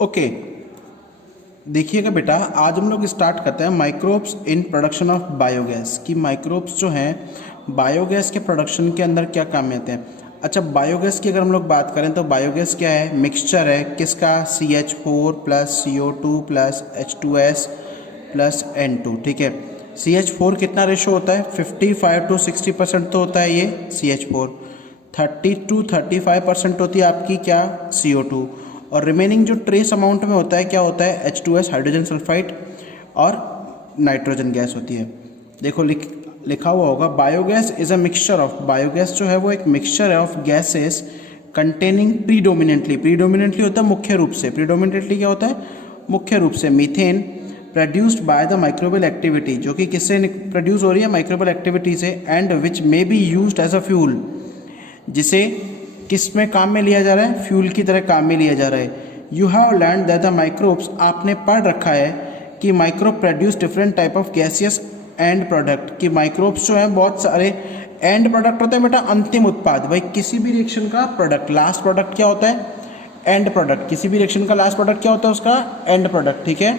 Okay, देखिएगा बेटा, आज हम लोग स्टार्ट करते हैं microbes in production of biogas. कि माइक्रोब्स जो हैं बायोगैस के प्रोडक्शन के अंदर क्या काम में आते हैं। अच्छा, बायोगैस की अगर हम लोग बात करें तो बायोगैस क्या है, मिक्सचर है किसका, CH4 plus CO2 plus H2S plus N2। ठीक है, CH4 कितना रेशो होता है, 55 to 60% तो होता है ये CH4, 30 to 35% होती है आपकी क्या, CO2, और रिमेनिंग जो ट्रेस अमाउंट में होता है क्या होता है, H2S हाइड्रोजन सल्फाइड और नाइट्रोजन गैस होती है। देखो लिखा हुआ होगा biogas is a mixture of, biogas जो है वो एक मिक्सचर है ऑफ गैसेस कंटेनिंग प्रीडोमिनेंटली होता है मुख्य रूप से, प्रीडोमिनेंटली क्या होता है मुख्य रूप से, methane produced by the microbial activity, जो कि किससे प्रोड्यूस हो रही है, माइक्रोबियल एक्टिविटी से, and which may be used as a fuel, जिसे किस में काम में लिया जा रहा है, फ्यूल की तरह काम में लिया जा रहा है। You have learn that the microbes, आपने पढ़ रखा है कि microbe produce different type of gaseous and product, कि माइक्रोब्स जो हैं बहुत सारे एंड प्रोडक्ट होते हैं बेटा, अंतिम उत्पाद, भाई किसी भी रिएक्शन का प्रोडक्ट, लास्ट प्रोडक्ट क्या होता है, एंड प्रोडक्ट, किसी भी रिएक्शन का लास्ट प्रोडक्ट क्या होता है, उसका एंड प्रोडक्ट। ठीक है,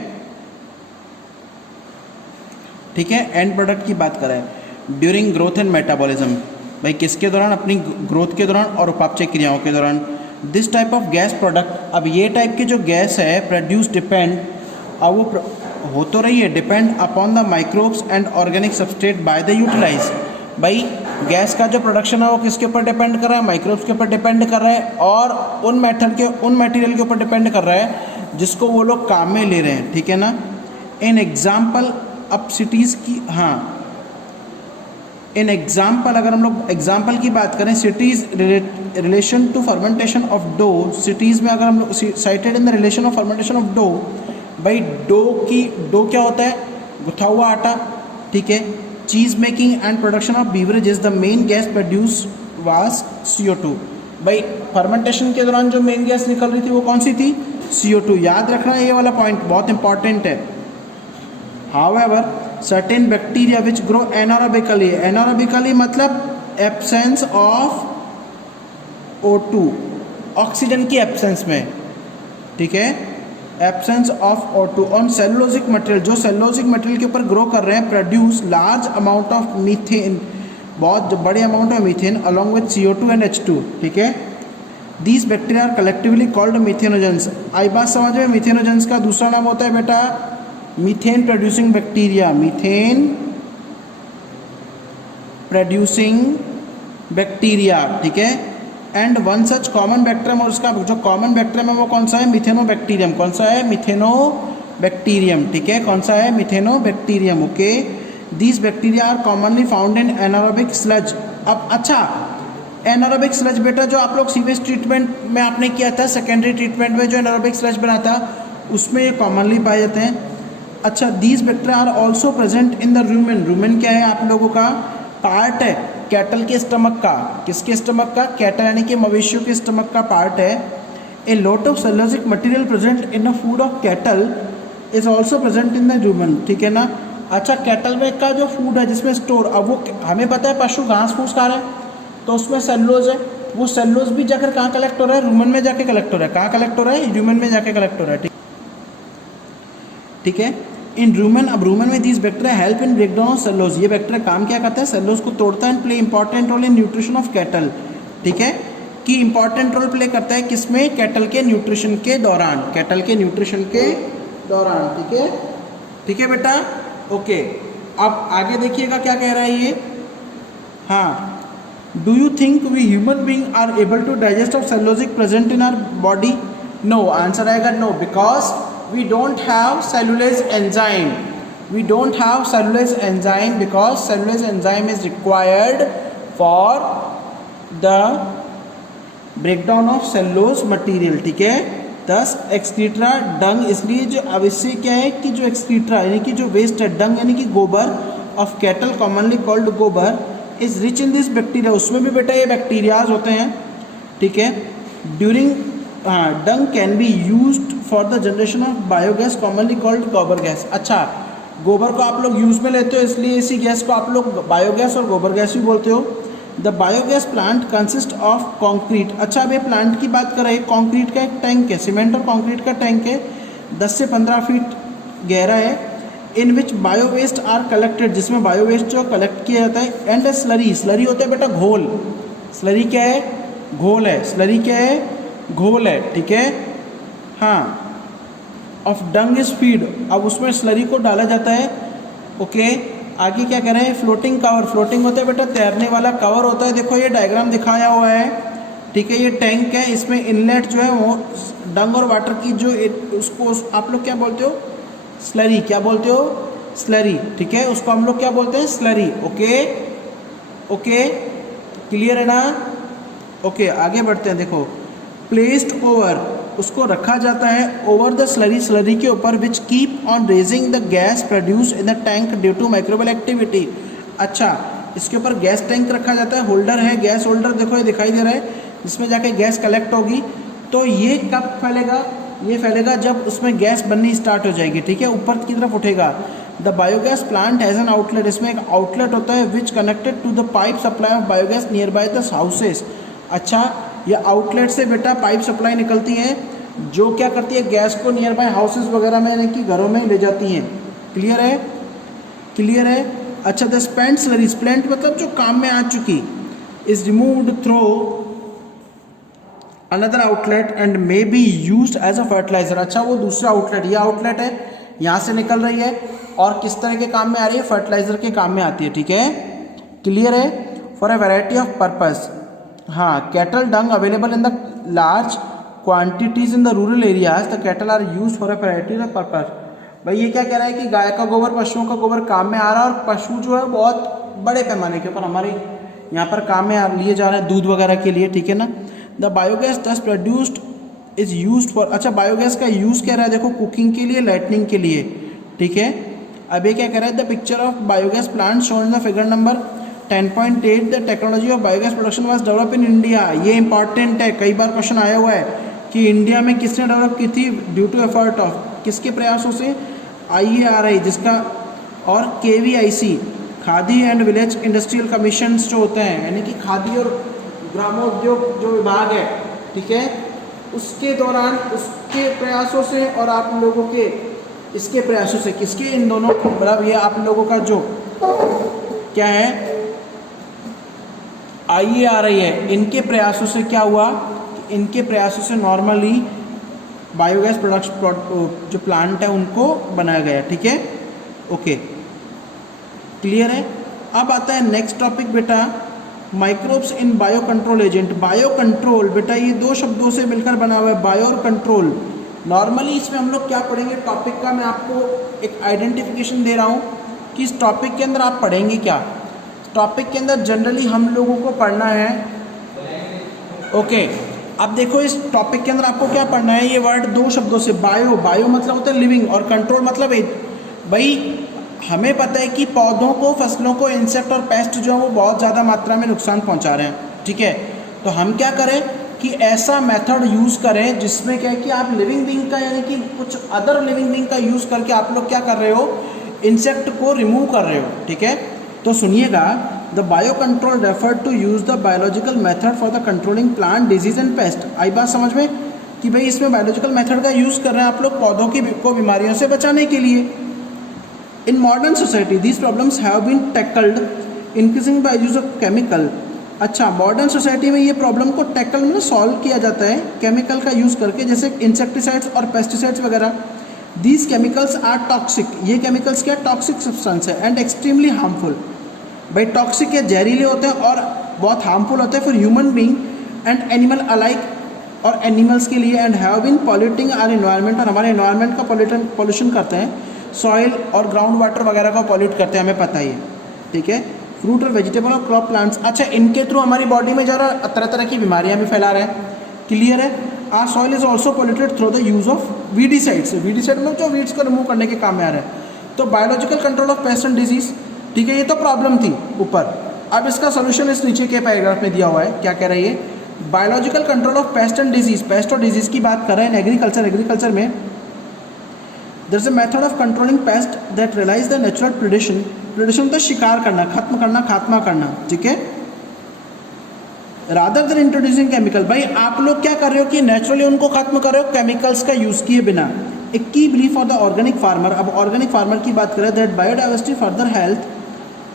ठीक है, एंड प्रोडक्ट की बात करें। ड्यूरिंग ग्रोथ एंड मेटाबॉलिज्म, भाई किसके दौरान, अपनी ग्रोथ के दौरान और उपापचय क्रियाओं के दौरान। This type of gas product, अब ये टाइप की जो गैस है प्रोड्यूस डिपेंड, अब वो हो तो रही है depend upon the microbes and organic substrate by the utilize. Biogas का जो प्रोडक्शन है वो किसके ऊपर डिपेंड कर रहा है, माइक्रोब्स के ऊपर डिपेंड कर रहा है, और उन मटेरियल के ऊपर डिपेंड कर रहा है जिसको वो लोग काम में ले रहे हैं। ठीक है ना, इन एग्जाम्पल, अब सिटीज़ की, हाँ इन एग्जाम्पल, अगर हम लोग एग्जाम्पल की बात करें, cities relation to fermentation of dough, cities में अगर हम लोग cited in the relation of fermentation of dough, भाई डो क्या होता है, गुथा हुआ आटा। ठीक है, cheese making and production of beverages, the main gas produce was CO2। भाई फर्मेंटेशन के दौरान जो मेन गैस निकल रही थी वो कौन सी थी, CO2। याद रखना ये वाला पॉइंट बहुत इंपॉर्टेंट है। However, certain bacteria which grow anaerobically, anaerobically मतलब एब्सेंस ऑफ O2, ऑक्सीजन की एब्सेंस में। ठीक है, absence of O2 on cellulosic material, जो सेलुलोजिक मटेरियल के ऊपर ग्रो कर रहे हैं, produce large amount of methane, बहुत बड़े amount of methane along with CO2 and H2। ठीक है, these bacteria are collectively called methanogens. आई बात समझ में, मीथेनोजेंस का दूसरा नाम होता है बेटा methane producing bacteria, methane producing bacteria. ठीक है, and one such common bacterium, और उसका जो कॉमन बैक्टीरियम है वो कौन सा है, मिथेनोबैक्टीरियम। कौन सा है, मिथेनोबैक्टीरियम। ठीक है, कौन सा है, methanobacterium. Okay, these bacteria are commonly found in anaerobic sludge. अब अच्छा, एनारोबिक स्लज बेटा जो आप लोग सीवेज ट्रीटमेंट में आपने किया था, सेकेंडरी ट्रीटमेंट में जो एनारोबिक स्लज बना था उसमें ये कॉमनली पाए जाते हैं। अच्छा, these bacteria are also present in the rumen. Rumen क्या है आप लोगों का, पार्ट है कैटल के स्टमक का, किसके स्टमक का, कैटल यानी कि मवेशियों के स्टमक का पार्ट है। A lot of cellulosic material present in the food of cattle is also present in the rumen. ठीक है ना। अच्छा, कैटल में का जो फूड है जिसमें स्टोर, अब वो हमें पता है पशु घास फूस खा रहे हैं तो उसमें सेलुलोज है, वो सेलुलोज भी जाकर कहाँ कलेक्ट हो रहा है, रूमेन में जाके कलेक्ट हो रहा है। कहाँ कलेक्ट हो रहा है, रूमेन में जाके कलेक्ट हो रहा है। ठीक है, इन रूमेन, अब रूमेन में these bacteria help in breakdown of cellulose, ये बैक्टीरिया काम क्या करता है, सेलुलोज को तोड़ता है, and play important role in nutrition of cattle. ठीक है, कि इंपॉर्टेंट रोल प्ले करता है किसमें, कैटल के न्यूट्रिशन के दौरान, कैटल के न्यूट्रिशन के दौरान। ठीक है, ठीक है बेटा। ओके, अब आगे देखिएगा क्या कह रहा है ये। हाँ, do you think we human being are able to digest of cellulosic present in our body. No, answer आएगा no, because we don't have cellulase enzyme, we don't have cellulase enzyme because cellulase enzyme is required for the breakdown of cellulose material। ठीक है, thus excreta dung, इसलिए जो आवश्य क्या है कि जो excreta यानी कि जो वेस्ट है, dung यानी कि गोबर of cattle commonly called गोबर is rich in this bacteria, उसमें भी बेटा ये बैक्टीरियाज होते हैं। ठीक है, ड्यूरिंग, हाँ, dung can be used for the generation of biogas commonly called gobar gas. अच्छा, गोबर को आप लोग यूज में लेते हो इसलिए इसी गैस को आप लोग बायोगैस और गोबर गैस भी बोलते हो। The biogas plant consist of concrete. अच्छा, अब ये प्लांट की बात कर रहे हैं, कॉन्क्रीट का एक टैंक है, सीमेंट और कॉन्क्रीट का टैंक है, 10 से 15 फीट गहरा है, इन विच बायो वेस्ट आर कलेक्टेड, जिसमें बायो वेस्ट जो कलेक्ट किया जाता है, एंड ए स्लरी, स्लरी होता है बेटा घोल, स्लरी क्या है, घोल है, स्लरी क्या है, घोल है, ठीक है, हाँ, ऑफ डंग इज फीड, अब उसमें स्लरी को डाला जाता है, ओके। आगे क्या कह रहे हैं, फ्लोटिंग कवर, फ्लोटिंग होता है बेटा तैरने वाला कवर होता है, देखो ये डायग्राम दिखाया हुआ है, ठीक है, ये टैंक है, इसमें इनलेट जो है वो डंग और वाटर की जो उसको आप लोग क्या बोलते हो, स्लरी, क्या बोलते हो, स्लरी, ठीक है, उसको हम लोग क्या बोलते हैं, स्लरी, ओके ओके, क्लियर है ना, ओके। आगे बढ़ते हैं, देखो, प्लेस्ड ओवर, उसको रखा जाता है ओवर द स्लरी, स्लरी के ऊपर, which keep on raising the gas produce in the tank due to microbial activity. अच्छा, इसके ऊपर गैस टैंक रखा जाता है, होल्डर है, गैस होल्डर देखो ये दिखाई दे रहा है, जिसमें जाके गैस कलेक्ट होगी, तो ये कब फैलेगा, ये फैलेगा जब उसमें गैस बननी स्टार्ट हो जाएगी, ठीक है, ऊपर की तरफ उठेगा। The biogas plant has an outlet, इसमें एक आउटलेट होता है, which connected to the pipe supply of biogas near by the houses. अच्छा, ये आउटलेट से बेटा पाइप सप्लाई निकलती है, जो क्या करती है, गैस को नियर बाय हाउसेस वगैरह में, यानी कि घरों में ले जाती हैं। क्लियर है, क्लियर है। अच्छा, द स्पेंट स्लरी, स्पेंट मतलब जो काम में आ चुकी, is removed through another outlet and may be used as a fertilizer. अच्छा, वो दूसरा आउटलेट, ये आउटलेट है, यहाँ से निकल रही है और किस तरह के काम में आ रही है, फर्टिलाइजर के काम में आती है, ठीक है, क्लियर है। For a variety of purpose, हाँ, cattle dung available in the large quantities in the rural areas, the cattle are use for a variety of purpose. भाई ये क्या कह रहा है कि गाय का गोबर, पशुओं का गोबर काम में आ रहा है, और पशु जो है बहुत बड़े पैमाने के ऊपर हमारे यहाँ पर काम में लिए जा रहे हैं, दूध वगैरह के लिए, ठीक है ना। द बायोगैस दस प्रोड्यूस्ड इज यूज्ड फॉर, अच्छा, बायोगैस का यूज़ क्या रहा है, देखो, कुकिंग के लिए, लाइटनिंग के लिए, ठीक है। अब ये क्या कह रहा है, the picture of biogas plant shown in the figure number 10.8, the technology of biogas production was develop in India. ये इंपॉर्टेंट है, कई बार क्वेश्चन आया हुआ है कि इंडिया में किसने डेवलप की थी, ड्यू टू एफर्ट ऑफ, किसके प्रयासों से, IARI, जिसका, और KVIC, khadi and village industrial commissions जो होते हैं, यानी कि खादी और ग्रामोद्योग जो विभाग है, ठीक है, उसके दौरान, उसके प्रयासों से और आप लोगों के इसके प्रयासों से, किसके, इन दोनों, मतलब ये आप लोगों का जो क्या है, IARI है, इनके प्रयासों से क्या हुआ, इनके प्रयासों से नॉर्मली बायोगैस प्रोडक्ट जो प्लांट है उनको बनाया गया, ठीक है, ओके, क्लियर है। अब आता है नेक्स्ट टॉपिक बेटा, microbes in bio control agent. Bio control बेटा ये दो शब्दों से मिलकर बना हुआ है, बायो और कंट्रोल। नॉर्मली इसमें हम लोग क्या पढ़ेंगे, टॉपिक का मैं आपको एक आइडेंटिफिकेशन दे रहा हूँ कि इस टॉपिक के अंदर आप पढ़ेंगे क्या। टॉपिक के अंदर जनरली हम लोगों को पढ़ना है, ओके। अब देखो, इस टॉपिक के अंदर आपको क्या पढ़ना है, ये वर्ड दो शब्दों से, बायो, बायो मतलब होता है लिविंग, और कंट्रोल मतलब भाई हमें पता है कि पौधों को, फसलों को इंसेक्ट और पेस्ट जो है वो बहुत ज़्यादा मात्रा में नुकसान पहुंचा रहे हैं, ठीक है। तो हम क्या करें कि ऐसा मेथड यूज़ करें जिसमें क्या है कि आप लिविंग बीइंग का, यानी कि कुछ अदर लिविंग बीइंग का यूज़ करके आप लोग क्या कर रहे हो, इंसेक्ट को रिमूव कर रहे हो, ठीक है। तो सुनिएगा, the bio control refer to use the biological method for the controlling plant disease and pest. आई बात समझ में कि भाई इसमें बायोलॉजिकल मेथड का यूज़ कर रहे हैं आप लोग पौधों को बीमारियों से बचाने के लिए। In modern society these problems have been tackled increasing by use of chemical. अच्छा, मॉडर्न सोसाइटी में ये प्रॉब्लम को टैकल में सॉल्व किया जाता है केमिकल का यूज़ करके, जैसे इंसेक्टिसाइड्स और पेस्टिसाइड्स वगैरह। दीज केमिकल्स आर टॉक्सिक, ये केमिकल्स क्या टॉक्सिक सब्सटेंस है, एंड एक्सट्रीमली हार्मफुल। भाई टॉक्सिक या जहरीले होते हैं और बहुत हार्मफुल होते हैं for human being and animal alike, और एनिमल्स के लिए, and have been polluting our environment, और हमारे एनवायरनमेंट का पॉल्यूशन करते हैं, सॉइल और ग्राउंड वाटर वगैरह को पॉल्यूट करते हैं, हमें पता ही है, ठीक है। फ्रूट और वेजिटेबल और क्रॉप प्लांट्स, अच्छा, इनके थ्रू हमारी बॉडी में जरा तरह तरह की बीमारियां भी फैला रहे हैं, क्लियर है। Our soil is also polluted through the use of weedicides, weedicide में जो वीड्स को रिमूव करने के काम में आ रहा है। तो biological control of pest and disease, ठीक है, ये तो प्रॉब्लम थी ऊपर। अब इसका सोल्यूशन इस नीचे के पैराग्राफ में दिया हुआ है, क्या कह रही है, biological control of pest and disease, pest और डिजीज की बात कर रहे हैं। एग्रीकल्चर में there is a method of controlling pest that realize the natural predation, predation तो शिकार करना, खत्म करना, खात्मा करना, ठीक है। रादर देन इंट्रोड्यूसिंग केमिकल, भाई आप लोग क्या कर रहे हो कि नेचुरली उनको खत्म कर रहे हो केमिकल्स का यूज़ किए बिना। एक की belief for the organic farmer, अब ऑर्गेनिक फार्मर की बात करें, that biodiversity further health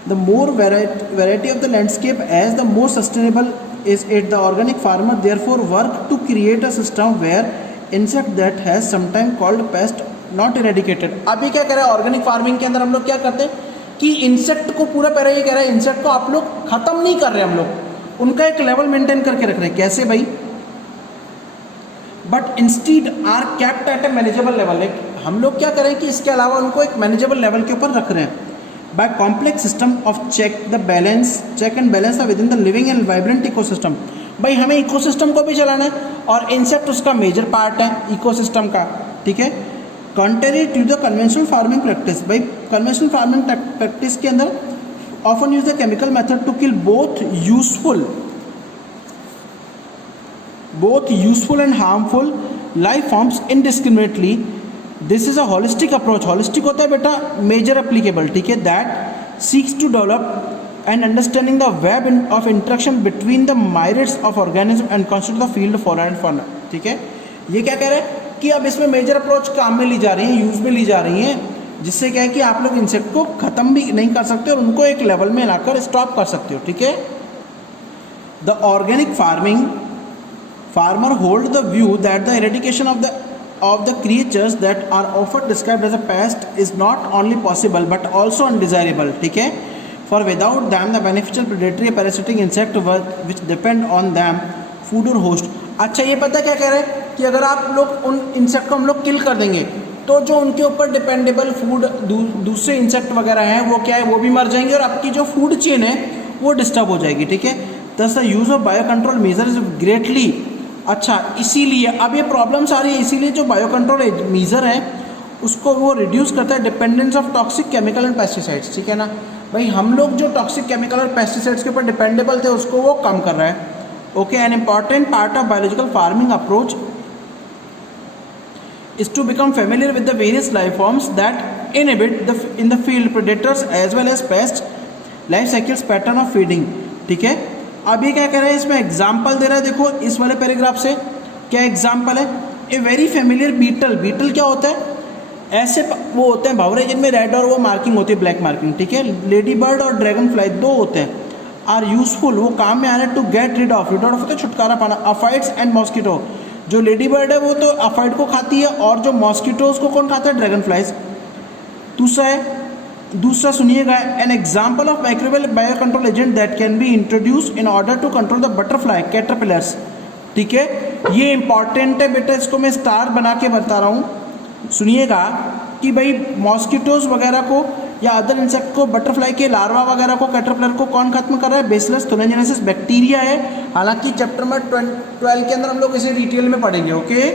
the more variety of the landscape as the more sustainable is it. The organic farmer therefore work to create a system where insect that has sometime called pest not eradicated. अभी क्या कह रहे हैं organic farming के अंदर हम लोग क्या करते हैं कि इंसेक्ट को पूरा पहले ये कह रहे हैं इंसेक्ट को आप लोग खत्म नहीं कर रहे, हम लोग उनका एक लेवल मेंटेन करके रख रहे हैं। कैसे भाई? But instead are kept at a manageable level. हम लोग क्या करें कि इसके अलावा उनको एक मैनेजेबल लेवल के ऊपर रख रहे हैं by complex system of check and balance with in the living and vibrant ecosystem. भाई हमें इकोसिस्टम को भी चलाना है और इंसेक्ट उसका मेजर पार्ट है इकोसिस्टम का, ठीक है। Contrary to the conventional farming practice, भाई कन्वेंशनल फार्मिंग प्रैक्टिस के अंदर often use the chemical method to kill both useful and harmful life forms indiscriminately. This is a holistic approach. Holistic होता है बेटा मेजर एप्लीकेबल, ठीक है, that seeks to develop and understanding the web of interaction between the myriads of organism and constitute the field for and for, ठीक है। ये क्या कह रहे हैं कि अब इसमें मेजर अप्रोच काम में ली जा रही है, यूज में ली जा रही है, जिससे क्या है कि आप लोग इंसेक्ट को खत्म भी नहीं कर सकते और उनको एक लेवल में लाकर स्टॉप कर सकते हो, ठीक है। The organic farmer hold the view that the eradication of the creatures that are often described as a pest is not only possible but also undesirable, ठीक है। For without them the beneficial predatory parasitic insect which depend on them food or host। अच्छा ये पता क्या कह रहे हैं कि अगर आप लोग उन इंसेक्ट को हम लोग किल कर देंगे तो जो उनके ऊपर डिपेंडेबल फूड दूसरे इंसेक्ट वगैरह हैं वो क्या है वो भी मर जाएंगे और आपकी जो फूड चेन है वो डिस्टर्ब हो जाएगी, ठीक है। Thus the use of biocontrol measures is greatly, अच्छा इसीलिए अब ये प्रॉब्लम्स आ रही है, इसीलिए जो बायो कंट्रोल मीज़र है उसको वो रिड्यूस करता है dependence of toxic chemical and pesticides, ठीक है ना। भाई हम लोग जो टॉक्सिक केमिकल और पेस्टिसाइड्स के ऊपर डिपेंडेबल थे उसको वो कम कर रहा है, okay. An important part of biological farming approach is to become familiar with the various life forms that inhibit in the field predators as well as pest life cycles pattern of feeding, ठीक है। अब ये क्या कह रहे हैं इसमें example दे रहा है, देखो इस वाले पैराग्राफ से क्या एग्जाम्पल है। A very familiar beetle, beetle क्या होता है? ऐसे वो होते हैं भंवरे जिनमें रेड और वो मार्किंग होती है ब्लैक मार्किंग, ठीक है। लेडी बर्ड और ड्रैगन फ्लाई दो होते हैं। आर यूजफुल, वो काम में आ रहे टू गेट रिड ऑफ होता है छुटकारा पाना। अफाइड्स एंड मॉस्किटो, जो लेडी बर्ड है वो तो अफाइड को खाती है और जो मॉस्किटोज को कौन खाता है? Dragonflies. दूसरा सुनिएगा, an example of microbial bio control agent that can be introduced in order to control the butterfly caterpillars, ठीक है। ये इंपॉर्टेंट है बेटा, इसको मैं स्टार बना के बता रहा हूँ। सुनिएगा कि भाई मॉस्किटोज वगैरह को या अदर इंसेक्ट को, बटरफ्लाई के लार्वा वगैरह को, कैटरपिलर को कौन खत्म कर रहा है? बेसिलस thuringiensis बैक्टीरिया है। हालांकि चैप्टर नंबर 12 के अंदर हम लोग इसे डिटेल में पढ़ेंगे, okay.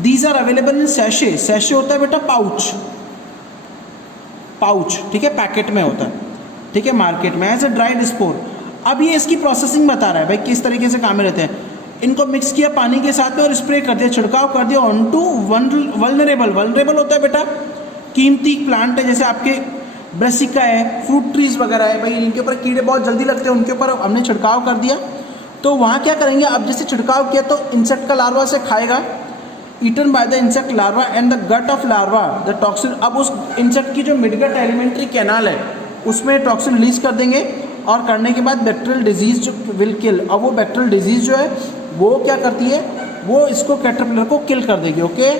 These are available in sachet, sachet होता है बेटा पाउच, ठीक है, पैकेट में होता है, ठीक है, मार्केट में एज अ ड्राइड स्पोर। अब ये इसकी प्रोसेसिंग बता रहा है भाई किस तरीके से काम में रहते हैं। इनको मिक्स किया पानी के साथ में और स्प्रे कर दिया, छिड़काव कर दिया ऑन टू वल्नरेबल होता है बेटा, कीमती प्लांट है, जैसे आपके ब्रेसिका है, फ्रूट ट्रीज वगैरह है, भाई इनके ऊपर कीड़े बहुत जल्दी लगते हैं, उनके ऊपर हमने छिड़काव कर दिया तो वहाँ क्या करेंगे, अब जैसे छिड़काव किया तो इंसेक्ट का लार्वा से खाएगा, eaten by the insect larva and the gut of larva the toxin. अब उस इंसेक्ट की जो मिडगट एलिमेंट्री कैनाल है उसमें टॉक्सिन रिलीज कर देंगे और करने के बाद बैक्टीरियल डिजीज जो विल किल। अब वो बैक्टीरियल डिजीज जो है वो क्या करती है, वो इसको कैटरपिलर को किल कर देगी, ओके।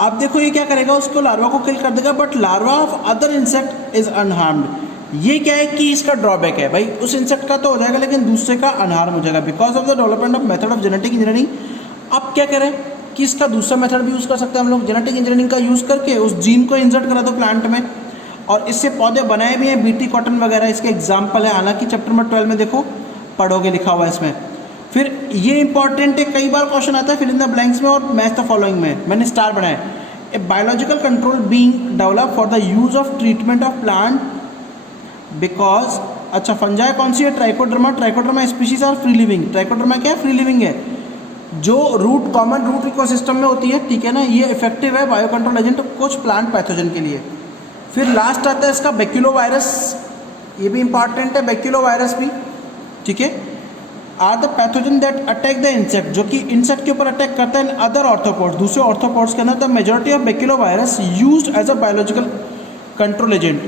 अब देखो ये क्या करेगा, उसको लार्वा को किल कर देगा, but larva of other insect is unharmed. ये क्या है कि इसका ड्रॉबैक है भाई, उस इंसेक्ट का तो हो जाएगा लेकिन दूसरे का अनहार्म हो जाएगा because of the development of method of genetic engineering. अब क्या करें कि इसका दूसरा मेथड भी यूज़ कर सकते हैं हम लोग, जेनेटिक इंजीनियरिंग का यूज़ करके उस जीन को इंसर्ट करा दो प्लांट में और इससे पौधे बनाए भी हैं, बीटी कॉटन वगैरह इसके एग्जाम्पल है। हालांकि चैप्टर नंबर 12 में देखो पढ़ोगे लिखा हुआ है इसमें। फिर ये इंपॉर्टेंट है, कई बार क्वेश्चन आता है फिल इन द ब्लैंक्स में और मैच द फॉलोइंग में, मैंने स्टार बनाया। A biological control being develop for the use of treatment of plant because, अच्छा फंजाई कौन सी है? Trichoderma species are free living. Trichoderma क्या है? फ्री लिविंग है, जो रूट कॉमन रूट इकोसिस्टम में होती है, ठीक है ना। ये इफेक्टिव है बायो कंट्रोल एजेंट कुछ प्लांट पैथोजन के लिए। फिर लास्ट आता है इसका बैक्यूलोवायरस, ये भी इंपॉर्टेंट है बैक्यूलोवायरस भी, ठीक है, are the pathogen that attack the insect, जो कि इंसेक्ट के ऊपर अटैक करता है, अदर ऑर्थोपोड्स, दूसरे ऑर्थोपोड्स के अंदर। The majority of baculovirus used as a biological control agent.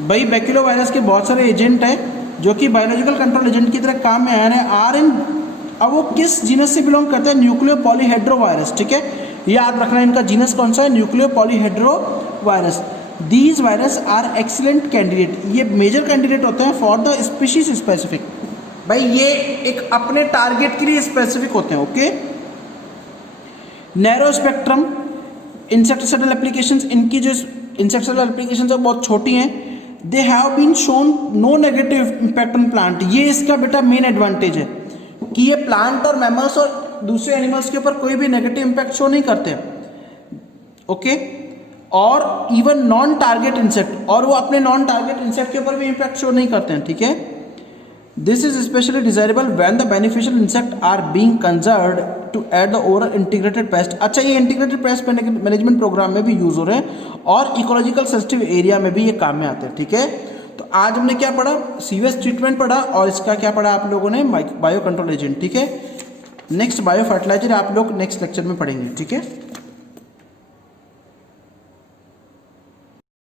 भाई बैक्यूलोवायरस के बहुत सारे एजेंट हैं जो कि बायोलॉजिकल कंट्रोल एजेंट की तरह काम में आ रहे हैं। आर इन, अब वो किस जीनस से बिलोंग करते हैं? न्यूक्लियो पॉलीहेड्रोवायरस, ठीक है, याद रखना इनका जीनस कौन सा है, nucleopolyhedrovirus. These virus are excellent candidate, ये मेजर कैंडिडेट होते हैं फॉर द स्पीशीज स्पेसिफिक। भाई ये एक अपने टारगेट के लिए स्पेसिफिक होते हैं। Okay, narrow spectrum insecticidal applications, इनकी जो इंसेक्टिसाइडल एप्लीकेशंस है बहुत छोटी हैं। They have been shown no negative impact on plant, ये इसका बेटा मेन एडवांटेज है कि ये प्लांट और मैमल्स और दूसरे एनिमल्स के ऊपर कोई भी नेगेटिव इम्पैक्ट शो नहीं करते। ओके, और इवन नॉन टारगेट इंसेक्ट, और वो अपने नॉन टारगेट इंसेक्ट के ऊपर भी इम्पैक्ट शो नहीं करते हैं। ठीक है, this is specially desirable when the beneficial insect are being conserved to aid the overall integrated pest. अच्छा, ये इंटीग्रेटेड पेस्ट मैनेजमेंट प्रोग्राम में भी यूज हो रहे हैं और इकोलॉजिकल सेंसिटिव एरिया में भी ये काम में आते हैं। ठीक है, तो आज हमने क्या पढ़ा? सीवेज ट्रीटमेंट पढ़ा और इसका क्या पढ़ा आप लोगों ने? Bio control agent. ठीक है, नेक्स्ट बायो फर्टिलाइजर आप लोग नेक्स्ट लेक्चर में पढ़ेंगे। ठीक है।